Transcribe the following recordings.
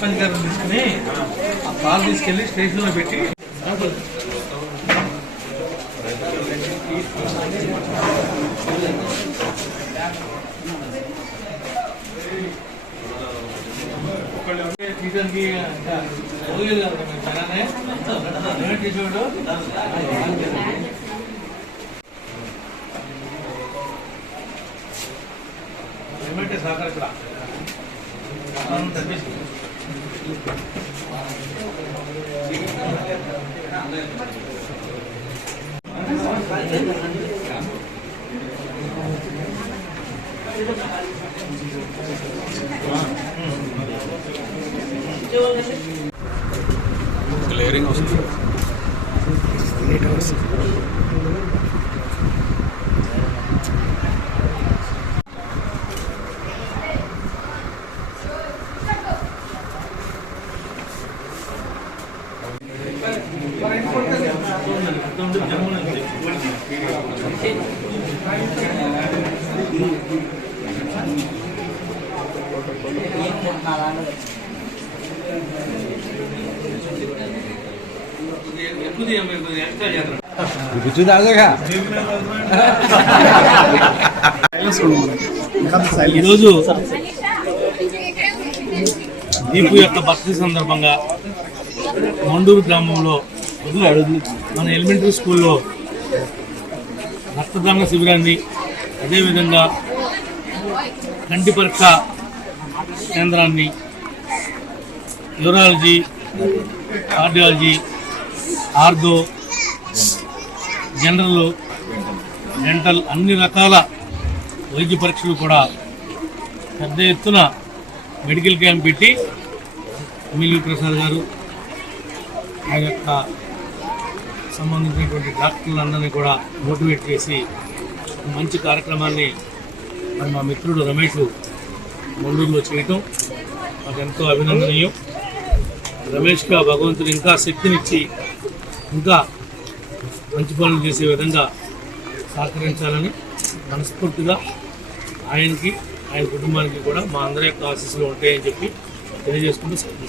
సర్పంచ్ గారిని తీసుకుని ఆ కార్ తీసుకెళ్ళి స్టేషన్లో పెట్టి. టీచర్కి చదువులేదు కదా టీచర్డు ఇక్కడ తగ్గిస్తుంది లేయరింగ్ వస్తుంది ఈరోజు దీపు యొక్క భక్తి సందర్భంగా మండూరు గ్రామంలో మన ఎలిమెంటరీ స్కూల్లో రక్తదాన శిబిరాన్ని అదేవిధంగా కంటి పరీక్ష కేంద్రాన్ని urology cardiology ortho general dental అన్ని రకాల వైద్య పరీక్షలు కూడా పెద్ద ఎత్తున మెడికల్ క్యాంప్ పెట్టి ఎమ్మెల్యే ప్రసాద్ గారు ఆ యొక్క సంబంధించినటువంటి డాక్టర్లందరినీ కూడా మోటివేట్ చేసి మంచి కార్యక్రమాన్ని మా మిత్రుడు రమేష్ మండూరులో చేయటం. నాకు ఎంతో అభినందనీయం. రమేష్గా భగవంతుడు ఇంకా శక్తినిచ్చి ఇంకా మంచి పనులు చేసే విధంగా సహకరించాలని మనస్ఫూర్తిగా ఆయనకి ఆయన కుటుంబానికి కూడా మా అందరి యొక్క ఆశీస్సులు ఉంటాయని చెప్పి తెలియజేసుకుంటూ సెలవు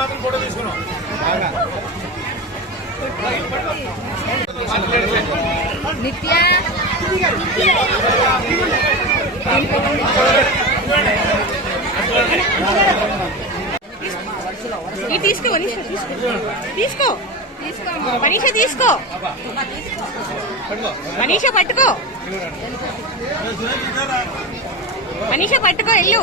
మాత్రం ఫోటో తీసుకున్నాం. నిత్య? ఈ తీసుకో మనీష తీసుకో. తీసుకో. తీసుకో మనీష తీసుకో. మనీష పట్టుకో. మనీష పట్టుకో వెళ్ళు.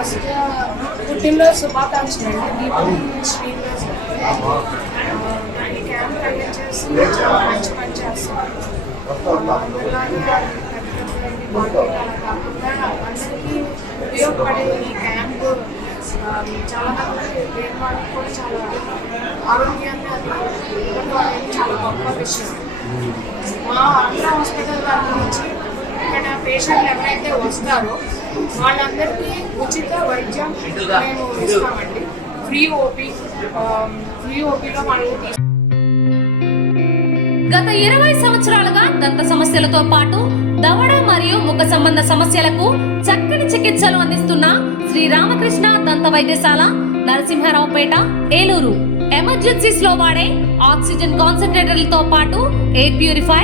ఫస్ట్ పుట్టినరోజు శుభాకాంక్షలు అండి దీపం శ్రీనివాస్ ఈ క్యాంప్ కండక్ట్ చేసి చాలా మంచి పని చేస్తున్నారు అలాగే పెద్ద పెద్దలండి బాడీ అలా కాకుండా అందరికీ ఉపయోగపడే ఈ క్యాంప్ ఆ, చాలా మంది లేని వాళ్ళకి కూడా చాలా ఆరోగ్యాన్ని అది ఇవ్వడం అనేది చాలా గొప్ప విషయం మా ఆంధ్ర హాస్పిటల్ వారి నుంచి ఇక్కడ పేషెంట్లు ఎవరైతే వస్తారో వాళ్ళందరికీ ఉచిత వైద్యం మేము ఇస్తామండి. ఫ్రీ ఓపీ ఫ్రీ ఓపీలో మనకు తీసుకు గత ఇరవై సంవత్సరాలుగా దంత సమస్యలతో పాటు దవడ మరియు ముఖ సంబంధ సమస్యలకు చక్కని చికిత్సలు అందిస్తున్న శ్రీ రామకృష్ణ దంత వైద్యశాల నరసింహారావుపేట ఏలూరు. ఎమర్జెన్సీస్లో వాడే ఆక్సిజన్ కాన్సన్ట్రేటర్లతో పాటు air purify